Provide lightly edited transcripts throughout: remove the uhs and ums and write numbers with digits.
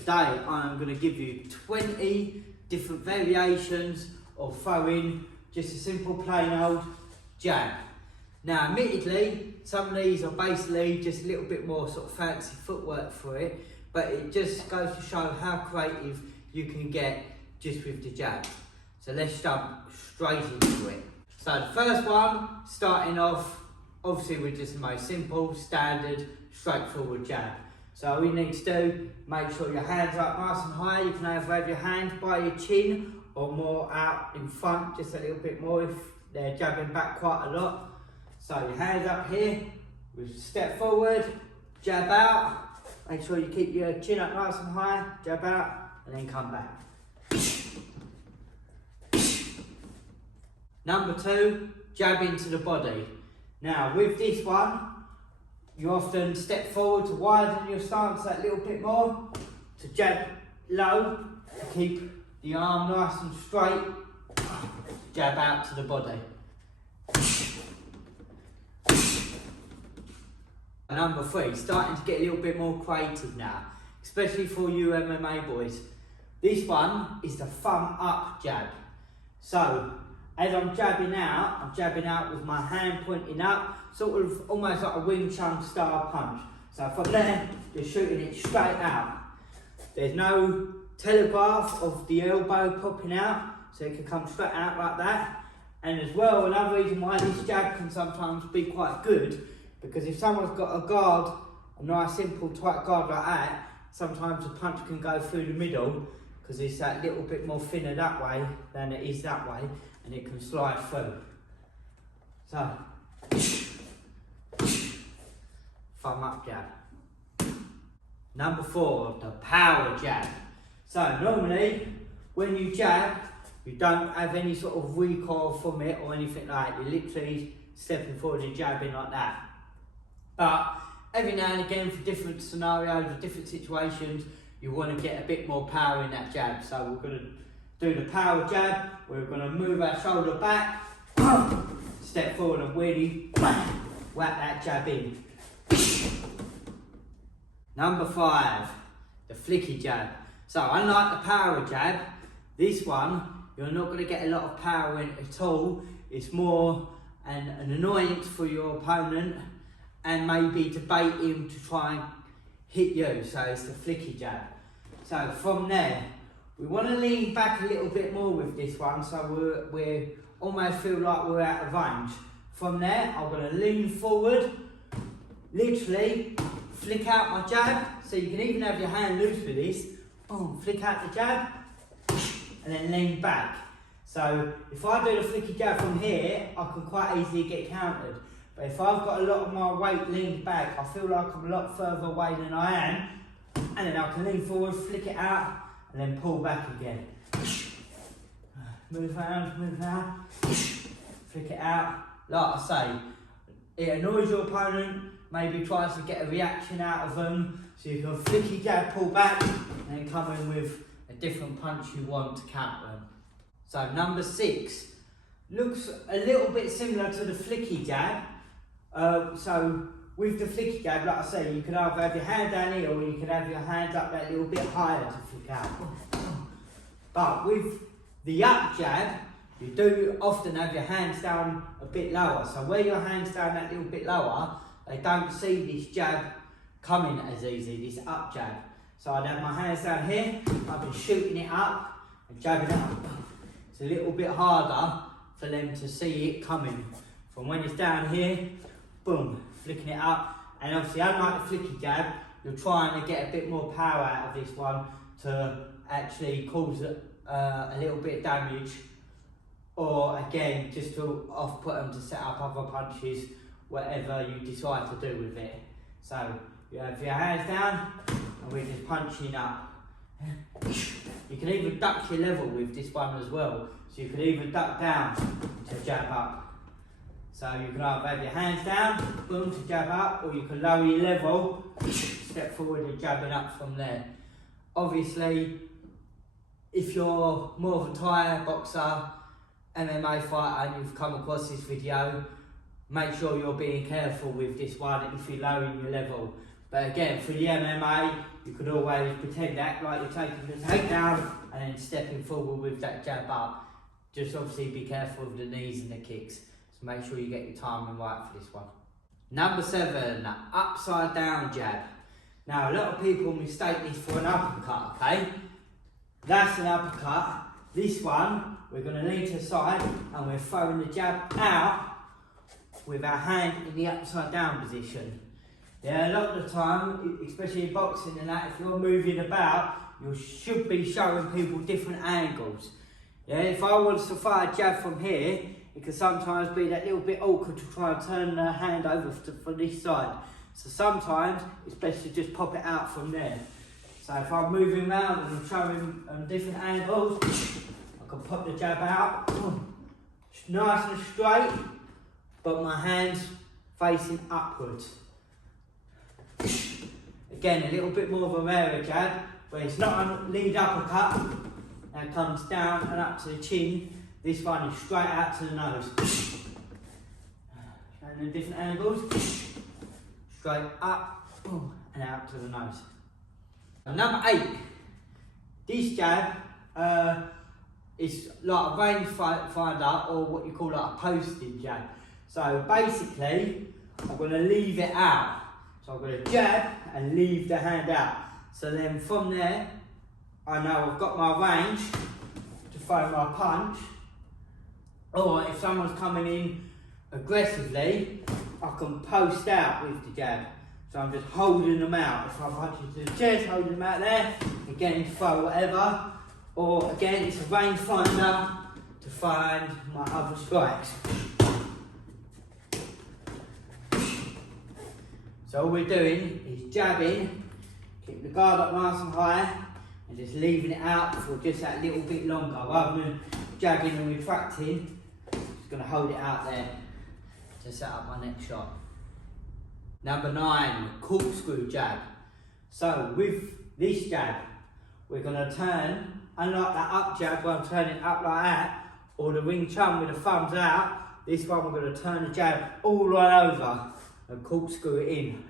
Today I'm going to give you 20 different variations of throwing just a simple plain old jab. Now admittedly some of these are basically just a little bit more sort of fancy footwork for it, but it just goes to show how creative you can get just with the jab. So let's jump straight into it. So the first one, starting off obviously with just the most simple, standard, straightforward jab. So all you need to do, make sure your hands are up nice and high. You can either have your hands by your chin or more out in front, just a little bit more if they're jabbing back quite a lot. So your hands up here, we step forward, jab out. Make sure you keep your chin up nice and high, jab out, and then come back. Number two, jab into the body. Now with this one, you often step forward to widen your stance that little bit more, to jab low, to keep the arm nice and straight, jab out to the body. Number three, starting to get a little bit more creative now, especially for you MMA boys. This one is the thumb up jab. So as I'm jabbing out with my hand pointing up, sort of almost like a Wing Chun style punch. So from there, you're shooting it straight out. There's no telegraph of the elbow popping out, so it can come straight out like that. And as well, another reason why this jab can sometimes be quite good, because if someone's got a guard, a nice simple tight guard like that, sometimes the punch can go through the middle, because it's that little bit more thinner that way than it is that way, and it can slide through. So, thumb up jab. Number four, the power jab. So normally, when you jab, you don't have any sort of recoil from it or anything like that. You're literally stepping forward and jabbing like that. But every now and again, for different scenarios or different situations, you want to get a bit more power in that jab. So we're going to do the power jab. We're going to move our shoulder back, step forward and really whack that jab in. Number five, the flicky jab. So unlike the power jab, this one, you're not going to get a lot of power in at all. It's more an annoyance for your opponent and maybe to bait him to try and hit you. So it's the flicky jab. So from there, we want to lean back a little bit more with this one, so we almost feel like we're out of range. From there, I'm going to lean forward, literally flick out my jab, so you can even have your hand loose with this. Boom, flick out the jab, and then lean back. So if I do the flicky jab from here, I can quite easily get countered. But if I've got a lot of my weight leaned back, I feel like I'm a lot further away than I am, and then I can lean forward, flick it out, and then pull back again. Move around, flick it out. Like I say, it annoys your opponent, maybe tries to get a reaction out of them, so you can flicky jab, pull back, and then come in with a different punch you want to counter them. So number six, looks a little bit similar to the flicky jab. So with the flicky jab, like I say, you can either have your hand down here or you can have your hands up that little bit higher to flick out. But with the up jab, you do often have your hands down a bit lower. So where your hands down that little bit lower, they don't see this jab coming as easy, this up jab. So I'd have my hands down here, I've been shooting it up and jabbing it up. It's a little bit harder for them to see it coming. From when it's down here, boom, flicking it up. And obviously, unlike the flicky jab, you're trying to get a bit more power out of this one to actually cause a little bit of damage, or again, just to off-put them to set up other punches, whatever you decide to do with it. So you have your hands down, and we're just punching up. You can even duck your level with this one as well. So you can even duck down to jab up. So you can either have your hands down, boom, to jab up, or you can lower your level, step forward and jabbing up from there. Obviously, if you're more of a Thai boxer, MMA fighter, and you've come across this video, make sure you're being careful with this one if you're lowering your level. But again, for the MMA, you could always pretend act like you're taking the takedown and then stepping forward with that jab up. Just obviously be careful of the knees and the kicks. So make sure you get your timing right for this one. Number 7, upside down jab. Now a lot of people mistake this for an uppercut, okay? That's an uppercut. This one, we're going to lean to the side and we're throwing the jab out with our hand in the upside down position. Yeah, a lot of the time, especially in boxing and that, if you're moving about, you should be showing people different angles. Yeah, if I was to fire a jab from here, it can sometimes be that little bit awkward to try and turn the hand over for this side. So sometimes it's best to just pop it out from there. So if I'm moving around and I'm showing different angles, I can pop the jab out, nice and straight, but my hands facing upwards. Again, a little bit more of a rarer jab, where it's not a lead uppercut, that comes down and up to the chin. This one is straight out to the nose. And the different angles, straight up and out to the nose. And number 8, this jab is like a range finder, or what you call like a posting jab. So basically, I'm going to leave it out. So I'm going to jab and leave the hand out. So then from there, I know I've got my range to throw my punch. Or if someone's coming in aggressively, I can post out with the jab. So I'm just holding them out. If I punch into the chest, holding them out there, again throw whatever. Or again, it's a range finder to find my other strikes. So all we're doing is jabbing, keep the guard up nice and high, and just leaving it out for just that little bit longer. Rather than jabbing and retracting, just going to hold it out there to set up my next shot. Number 9, corkscrew jab. So with this jab, we're going to turn, unlike that up jab where I'm turning up like that, or the Wing Chun with the thumbs out, this one we're going to turn the jab all the way over and corkscrew it in.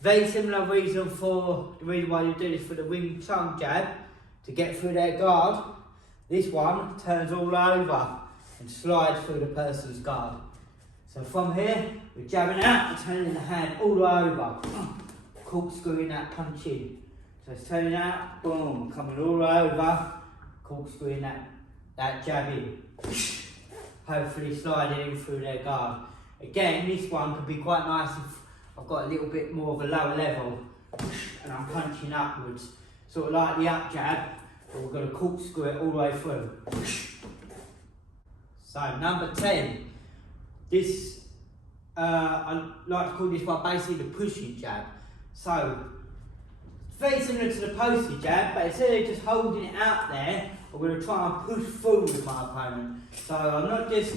Very similar reason why you do this for the Wing Chun jab, to get through their guard. This one turns all over and slides through the person's guard. So from here, we're jabbing out and turning the hand all the way over, corkscrewing that punch in. So it's turning out, boom, coming all the way over, corkscrewing that jab in. Hopefully sliding in through their guard. Again, this one could be quite nice if I've got a little bit more of a lower level and I'm punching upwards. Sort of like the up jab, but we're going to corkscrew it all the way through. So number 10, this, I like to call this one basically the pushing jab. So, very similar to the posted jab, but instead of just holding it out there, I'm going to try and push through with my opponent. So I'm not just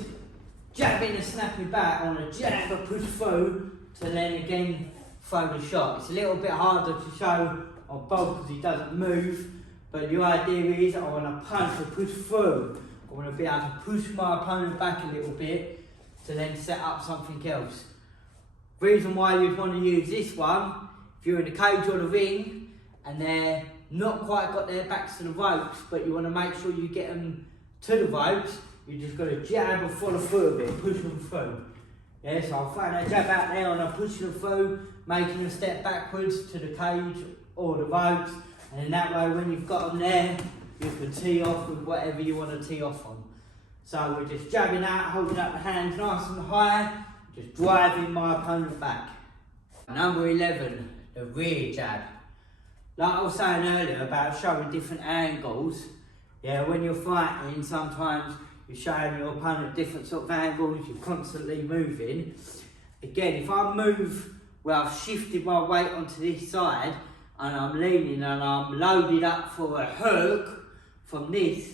jabbing and snapping back, I want to jab and push through to then again throw the shot. It's a little bit harder to show on Bob because he doesn't move, but the idea is I want to punch and push through. I want to be able to push my opponent back a little bit to then set up something else. Reason why you'd want to use this one, if you're in the cage or the ring and they're not quite got their backs to the ropes, but you want to make sure you get them to the ropes, you just got to jab and follow through a bit, push them through. Yeah, so I'll throw that jab out there and I'm pushing them through, making a step backwards to the cage or the ropes, and in that way when you've got them there, you can tee off with whatever you want to tee off on. So we're just jabbing out, holding up the hands nice and high, just driving my opponent back. Number 11, the rear jab. Like I was saying earlier about showing different angles, yeah, when you're fighting, sometimes you're showing your opponent different sort of angles, you're constantly moving. Again, if I move where I've shifted my weight onto this side and I'm leaning and I'm loaded up for a hook from this,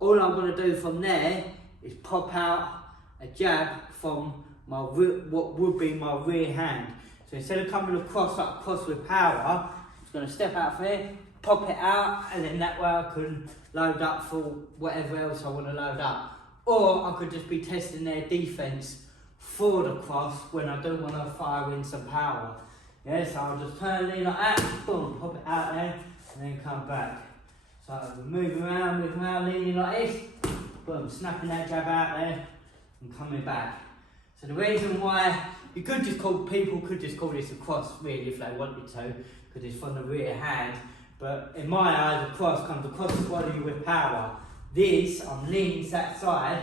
all I'm going to do from there is pop out a jab from my what would be my rear hand. So instead of coming across with power, I'm just going to step out there, pop it out, and then that way I can load up for whatever else I want to load up. Or I could just be testing their defence for the cross when I do want to fire in some power. Yeah, so I'll just turn in like that, boom, pop it out there, and then come back. So moving around, leaning like this, boom, snapping that jab out there, and coming back. So the reason why, people could just call this a cross really if they wanted to, because it's from the rear hand, but in my eyes a cross comes across the body with power. This, I'm leaning to that side,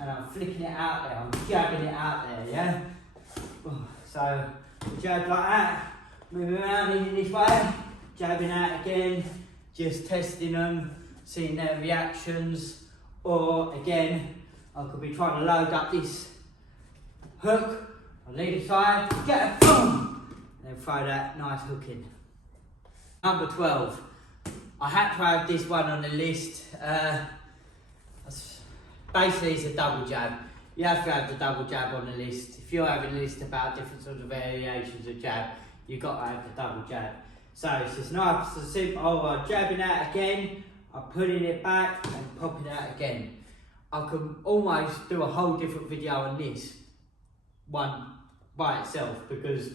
and I'm flicking it out there, I'm jabbing it out there, yeah? So, jab like that, moving around, leaning this way, jabbing out again, just testing them, seeing their reactions, or again, I could be trying to load up this hook, on either side, get a boom, and then throw that nice hook in. Number 12, I had to have this one on the list. Basically it's a double jab. You have to have the double jab on the list. If you're having a list about different sorts of variations of jab, you've got to have the double jab. So it's just nice and simple. I'm jabbing out again, I'm putting it back and popping out again. I could almost do a whole different video on this one by itself, because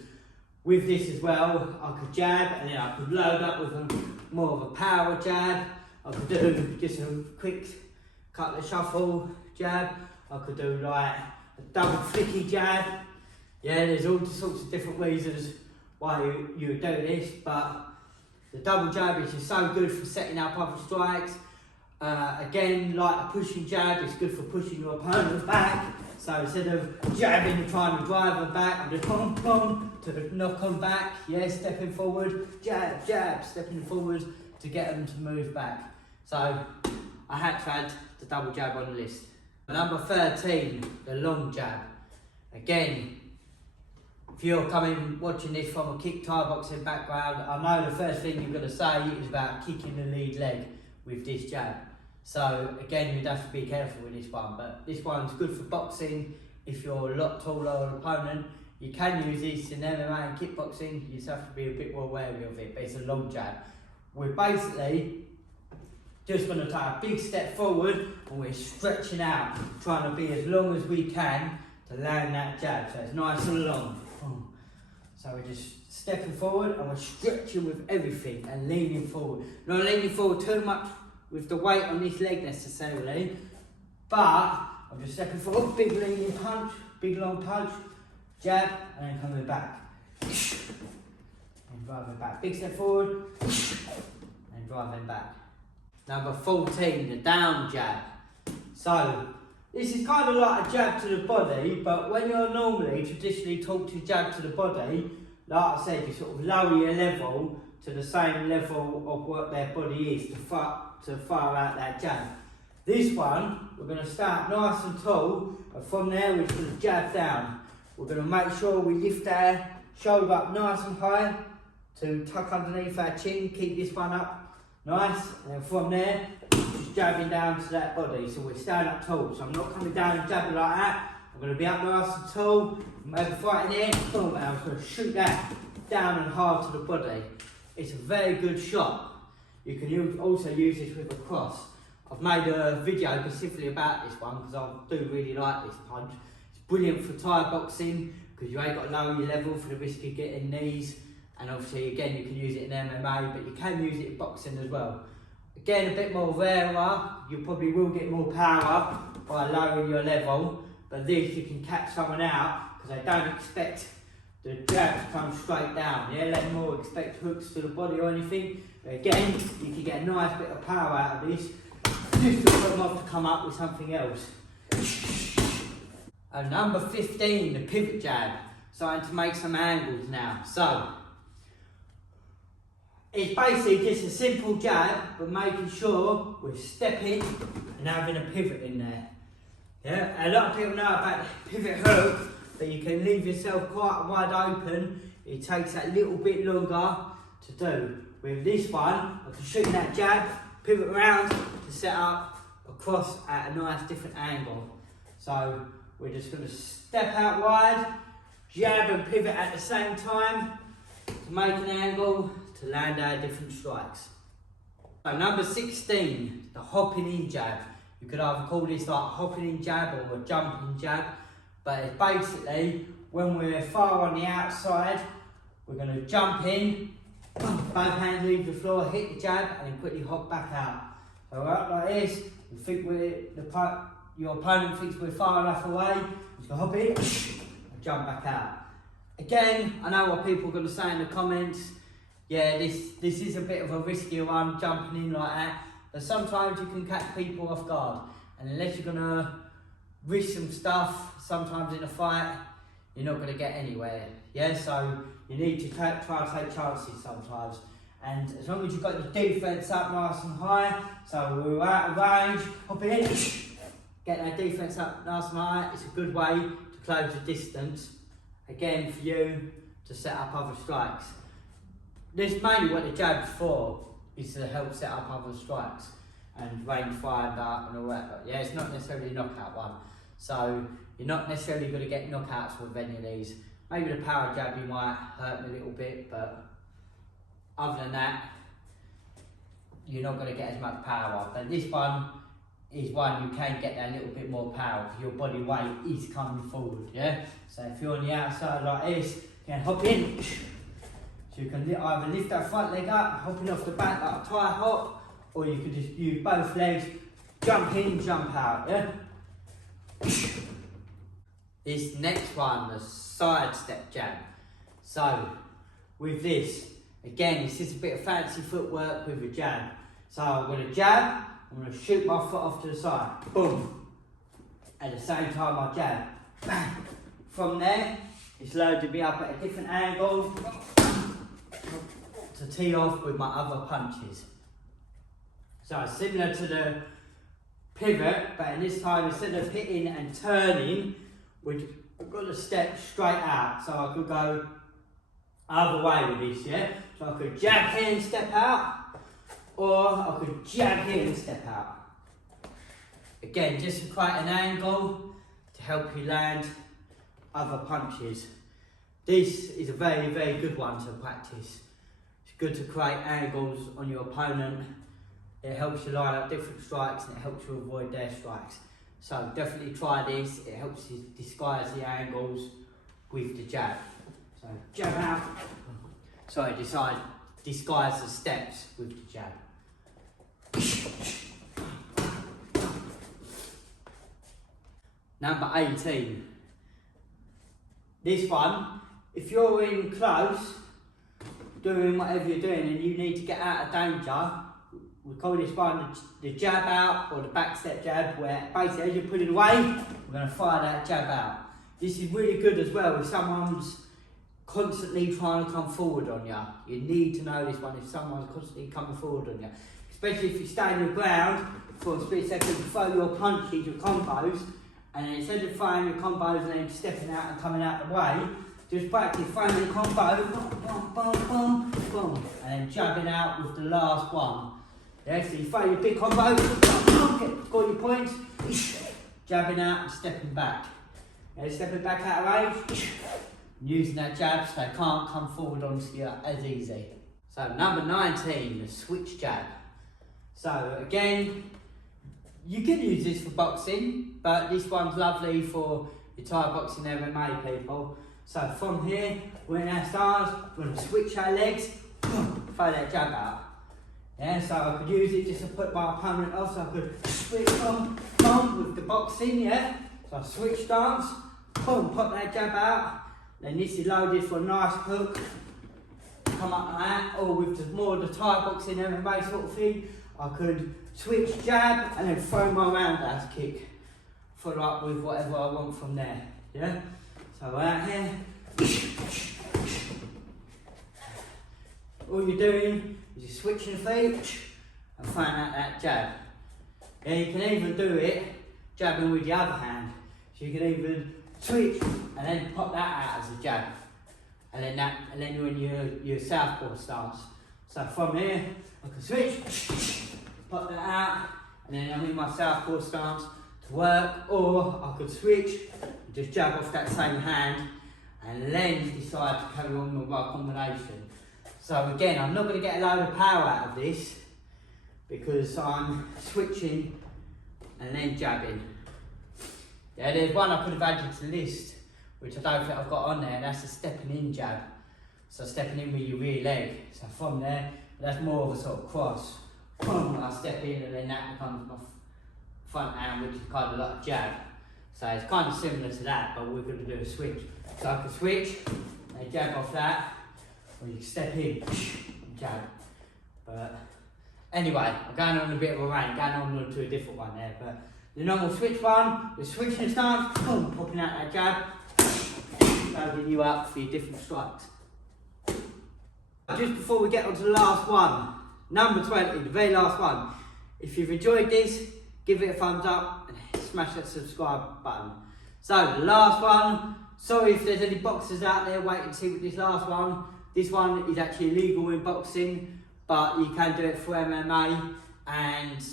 with this as well, I could jab and then I could load up with more of a power jab. I could do just a quick cut the shuffle jab. I could do like a double flicky jab. Yeah, there's all sorts of different reasons why you would do this, but the double jab is just so good for setting up other strikes. Again, like a pushing jab, it's good for pushing your opponent back. So instead of jabbing and trying to drive them back, I'm just boom, boom, to knock them back. Yeah, stepping forward, jab, jab, stepping forward to get them to move back. So I had to add the double jab on the list. Number 13, the long jab. Again, if you're watching this from a kick Thai boxing background, I know the first thing you're going to say is about kicking the lead leg with this jab. So again, you'd have to be careful with this one, but this one's good for boxing. If you're a lot taller than an opponent, you can use this in MMA and kickboxing. You just have to be a bit more wary of it, but it's a long jab. We're basically just going to take a big step forward and we're stretching out, trying to be as long as we can to land that jab. So it's nice and long. So we're just stepping forward and we're stretching with everything and leaning forward. Not leaning forward too much with the weight on this leg necessarily, but I'm just stepping forward, big leaning punch, big long punch, jab, and then coming back. And driving back. Big step forward, and driving back. Number 14, the down jab. So, this is kind of like a jab to the body, but when you're normally traditionally taught to jab to the body, like I said, you sort of lower your level to the same level of what their body is to fire out that jab. This one, we're going to start nice and tall, and from there we're going to jab down. We're going to make sure we lift our shoulder up nice and high to tuck underneath our chin, keep this one up nice, and then from there, just jabbing down to that body. So we're standing up tall, so I'm not coming down and jabbing like that. I'm going to be up nice and tall, maybe fighting there, boom, and I'm going to shoot that down and hard to the body. It's a very good shot. You can also use this with a cross. I've made a video specifically about this one because I do really like this punch. It's brilliant for Thai boxing because you ain't got to lower your level for the risk of getting knees. And obviously, again, you can use it in MMA, but you can use it in boxing as well. Again, a bit more rarer. You probably will get more power by lowering your level, but this you can catch someone out because they don't expect the jab to come straight down. Yeah, let them all expect hooks to the body or anything. But again, you can get a nice bit of power out of this, just to put them off to come up with something else. And number 15, the pivot jab. Starting to make some angles now. So, it's basically just a simple jab, but making sure we're stepping and having a pivot in there. Yeah, a lot of people know about the pivot hook, but you can leave yourself quite wide open. It takes that little bit longer to do. With this one, I can shoot that jab, pivot around to set up a cross at a nice different angle. So we're just going to step out wide, jab and pivot at the same time to make an angle to land our different strikes. So number 16, the hopping in jab. You could either call this like a hopping in jab or a jumping jab, but it's basically when we're far on the outside, we're going to jump in, both hands leave the floor, hit the jab, and then quickly hop back out. So right like this, you think your opponent thinks we're far enough away, just hop in, and jump back out. Again, I know what people are going to say in the comments. Yeah, this is a bit of a riskier one, jumping in like that. But sometimes you can catch people off guard. And unless you're going to risk some stuff, sometimes in a fight, you're not going to get anywhere. Yeah, so you need to try and take chances sometimes. And as long as you've got the defence up nice and high, so we're out of range, hop in, get that defence up nice and high, it's a good way to close the distance. Again, for you to set up other strikes. This is mainly what the jab's for, is to help set up other strikes and range finder and all that. But yeah, it's not necessarily a knockout one. So you're not necessarily going to get knockouts with any of these. Maybe the power jab you might hurt me a little bit, but other than that, you're not going to get as much power. But this one is one you can get that little bit more power because your body weight is coming forward, yeah? So if you're on the outside like this, you can hop in. So you can either lift that front leg up, hopping off the back like a tie hop, or you can just use both legs, jump in, jump out, yeah? This next one, the side step jab. So, with this, again, this is a bit of fancy footwork with a jab. So I'm going to jab, I'm going to shoot my foot off to the side, boom. At the same time I jab, bang. From there, it's loaded me up at a different angle to tee off with my other punches. So similar to the pivot, but in this time instead of hitting and turning, we've got to step straight out. So I could go either way with this, yeah? So I could jab here and step out, or I could jab here and step out. Again, just to create an angle to help you land other punches. This is a very, very good one to practice. It's good to create angles on your opponent. It helps you line up different strikes and it helps you avoid their strikes. So definitely try this. It helps you disguise the angles with the jab. So jab out. Sorry, disguise the steps with the jab. Number 18. This one, if you're in close, doing whatever you're doing and you need to get out of danger, we call this one the jab out or the back step jab, where basically as you're pulling away, we're going to fire that jab out. This is really good as well if someone's constantly trying to come forward on you. You need to know this one if someone's constantly coming forward on you. Especially if you stay on the ground for a split second, throw your punches, your combos, and then instead of throwing your combos and then stepping out and coming out the way, just practice throwing the combo, boom, boom, boom, boom, and then jabbing out with the last one. Yeah, so you throw your big combo, score your points, jabbing out and stepping back. Yeah, stepping back out of range, using that jab so they can't come forward onto you as easy. So number 19, the switch jab. So again, you can use this for boxing, but this one's lovely for your Thai boxing MMA people. So from here, we're in our stance, we're going to switch our legs, throw that jab out. Yeah, so I could use it just to put my opponent off, so I could switch on with the boxing, yeah? So I switch stance, boom, pop that jab out, then this is loaded for a nice hook, come up like that, or with the more of the Thai boxing MMA sort of thing, I could switch jab and then throw my roundhouse kick, follow up with whatever I want from there, yeah? So out here, all you're doing is you're switching the feet and throwing out that jab. Yeah, you can even do it jabbing with the other hand. So you can even switch and then pop that out as a jab. And then you're in your southpaw stance. So from here, I can switch, pop that out, and then I'm in my southpaw stance to work, or I could switch, just jab off that same hand, and then decide to carry on with my combination. So again, I'm not going to get a load of power out of this, because I'm switching and then jabbing. Yeah, there's one I could have added to the list, which I don't think I've got on there, and that's the stepping in jab. So stepping in with your rear leg. So from there, that's more of a sort of cross. Boom, I step in and then that becomes my front hand, which is kind of like a jab. So it's kind of similar to that, but we're going to do a switch. So I can switch, and jab off that, or you can step in, jab. But anyway, I'm going on a bit of a rant, going on to a different one there. But the normal switch one, the switching stance, boom, popping out that jab, loading you up for your different strikes. Just before we get on to the last one, number 20, the very last one. If you've enjoyed this, give it a thumbs up and smash that subscribe button. So the last one, sorry if there's any boxers out there waiting to see what this last one. This one is actually illegal in boxing, but you can do it for MMA and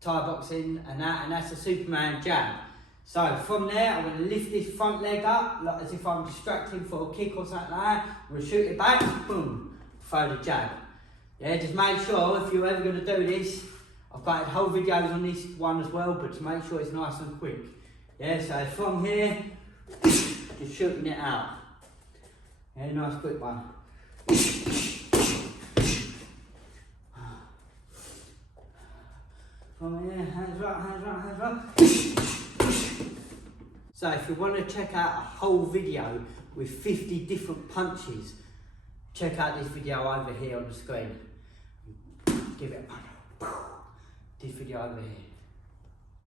Thai boxing and that's a Superman jab. So from there, I'm going to lift this front leg up, like as if I'm distracting for a kick or something like that. I'm going to shoot it back, boom, throw the jab. Yeah, just make sure if you're ever going to do this, I've got whole videos on this one as well, but to make sure it's nice and quick. Yeah, so from here, just shooting it out. Yeah, nice quick one. From here, hands right, hands right, hands right. So if you want to check out a whole video with 50 different punches, check out this video over here on the screen. Give it a punch. This video over here.